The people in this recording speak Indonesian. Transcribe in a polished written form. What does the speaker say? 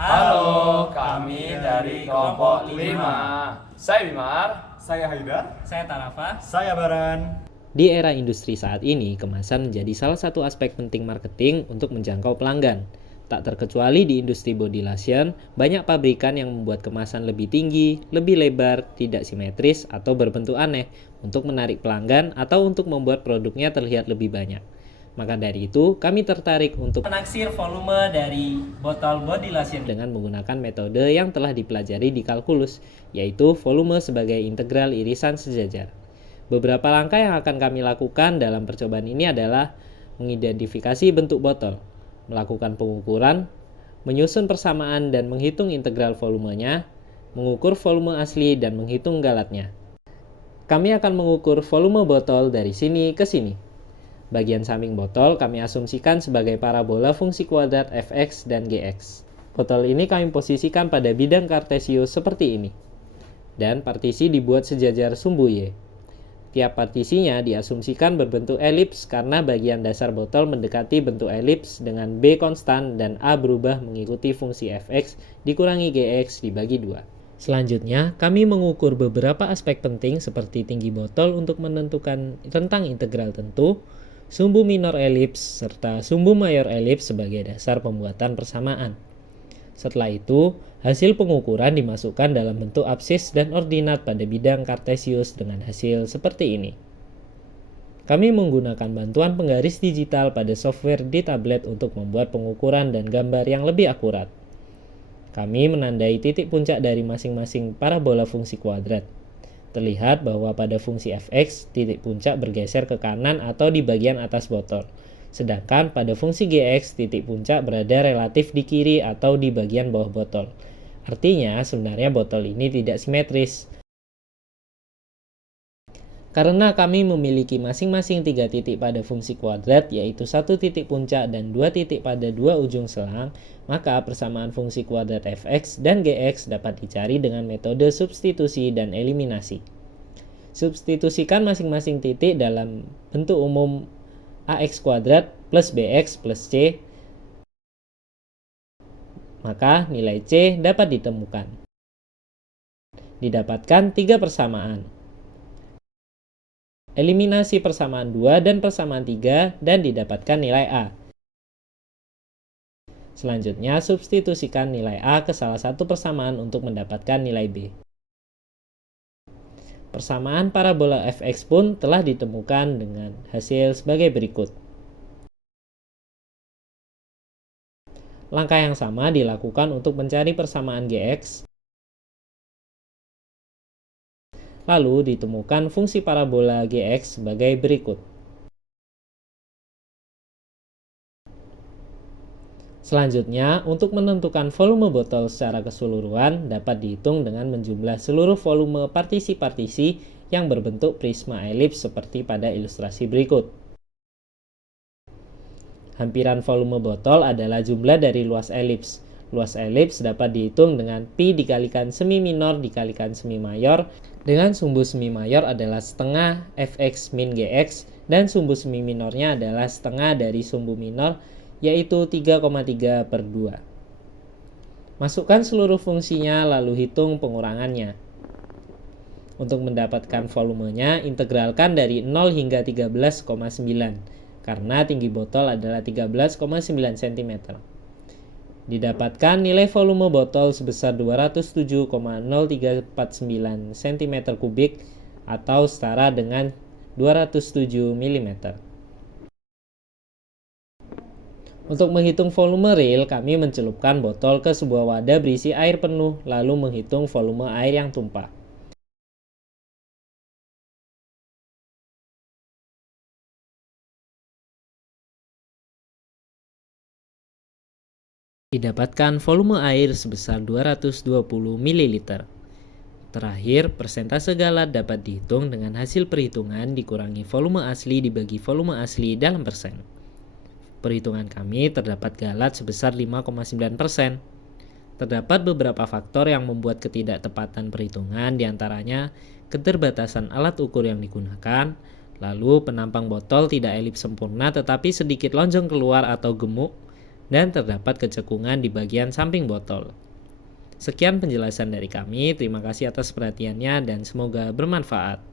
Halo, kami dari kelompok 5. Saya Bimar. Saya Haidar. Saya Tarafa. Saya Baran. Di era industri saat ini, kemasan menjadi salah satu aspek penting marketing untuk menjangkau pelanggan. Tak terkecuali di industri body lotion, banyak pabrikan yang membuat kemasan lebih tinggi, lebih lebar, tidak simetris, atau berbentuk aneh untuk menarik pelanggan atau untuk membuat produknya terlihat lebih banyak. Maka dari itu, kami tertarik untuk Menaksir volume dari botol body lotion dengan menggunakan metode yang telah dipelajari di kalkulus, yaitu volume sebagai integral irisan sejajar. Beberapa langkah yang akan kami lakukan dalam percobaan ini adalah mengidentifikasi bentuk botol, melakukan pengukuran, menyusun persamaan dan menghitung integral volumenya, mengukur volume asli dan menghitung galatnya. Kami akan mengukur volume botol dari sini ke sini. Bagian samping botol kami asumsikan sebagai parabola fungsi kuadrat fx dan gx. Botol ini kami posisikan pada bidang kartesius seperti ini. Dan partisi dibuat sejajar sumbu Y. Tiap partisinya diasumsikan berbentuk elips karena bagian dasar botol mendekati bentuk elips dengan B konstan dan A berubah mengikuti fungsi fx dikurangi gx dibagi 2. Selanjutnya, kami mengukur beberapa aspek penting seperti tinggi botol untuk menentukan rentang integral tentu, sumbu minor elips, serta sumbu mayor elips sebagai dasar pembuatan persamaan. Setelah itu, hasil pengukuran dimasukkan dalam bentuk absis dan ordinat pada bidang kartesius dengan hasil seperti ini. Kami menggunakan bantuan penggaris digital pada software di tablet untuk membuat pengukuran dan gambar yang lebih akurat. Kami menandai titik puncak dari masing-masing parabola fungsi kuadrat. Terlihat bahwa pada fungsi fx, titik puncak bergeser ke kanan atau di bagian atas botol. Sedangkan pada fungsi gx, titik puncak berada relatif di kiri atau di bagian bawah botol. Artinya, sebenarnya botol ini tidak simetris. Karena kami memiliki masing-masing 3 titik pada fungsi kuadrat, yaitu 1 titik puncak dan 2 titik pada 2 ujung selang, maka persamaan fungsi kuadrat fx dan gx dapat dicari dengan metode substitusi dan eliminasi. Substitusikan masing-masing titik dalam bentuk umum ax kuadrat plus bx plus c, maka nilai c dapat ditemukan. Didapatkan 3 persamaan. Eliminasi persamaan 2 dan persamaan 3 dan didapatkan nilai a. Selanjutnya, substitusikan nilai a ke salah satu persamaan untuk mendapatkan nilai b. Persamaan parabola fx pun telah ditemukan dengan hasil sebagai berikut. Langkah yang sama dilakukan untuk mencari persamaan gx. Lalu ditemukan fungsi parabola gx sebagai berikut. Selanjutnya, untuk menentukan volume botol secara keseluruhan dapat dihitung dengan menjumlah seluruh volume partisi-partisi yang berbentuk prisma elips seperti pada ilustrasi berikut. Hampiran volume botol adalah jumlah dari luas elips. Luas elips dapat dihitung dengan pi dikalikan semi minor dikalikan semi mayor, dengan sumbu semi mayor adalah setengah fx min gx dan sumbu semi minornya adalah setengah dari sumbu minor, yaitu 3,3 per 2. Masukkan seluruh fungsinya lalu hitung pengurangannya. Untuk mendapatkan volumenya, integralkan dari 0 hingga 13,9 karena tinggi botol adalah 13,9 cm. Didapatkan nilai volume botol sebesar 207,0349 cm3 atau setara dengan 207 mm. Untuk menghitung volume real, kami mencelupkan botol ke sebuah wadah berisi air penuh, lalu menghitung volume air yang tumpah. Didapatkan volume air sebesar 220 ml. Terakhir, persentase galat dapat dihitung dengan hasil perhitungan dikurangi volume asli dibagi volume asli dalam persen. Perhitungan kami terdapat galat sebesar 5,9%. Terdapat beberapa faktor yang membuat ketidaktepatan perhitungan, diantaranya keterbatasan alat ukur yang digunakan, lalu penampang botol tidak elips sempurna tetapi sedikit lonjong keluar atau gemuk, dan terdapat kecekungan di bagian samping botol. Sekian penjelasan dari kami, terima kasih atas perhatiannya dan semoga bermanfaat.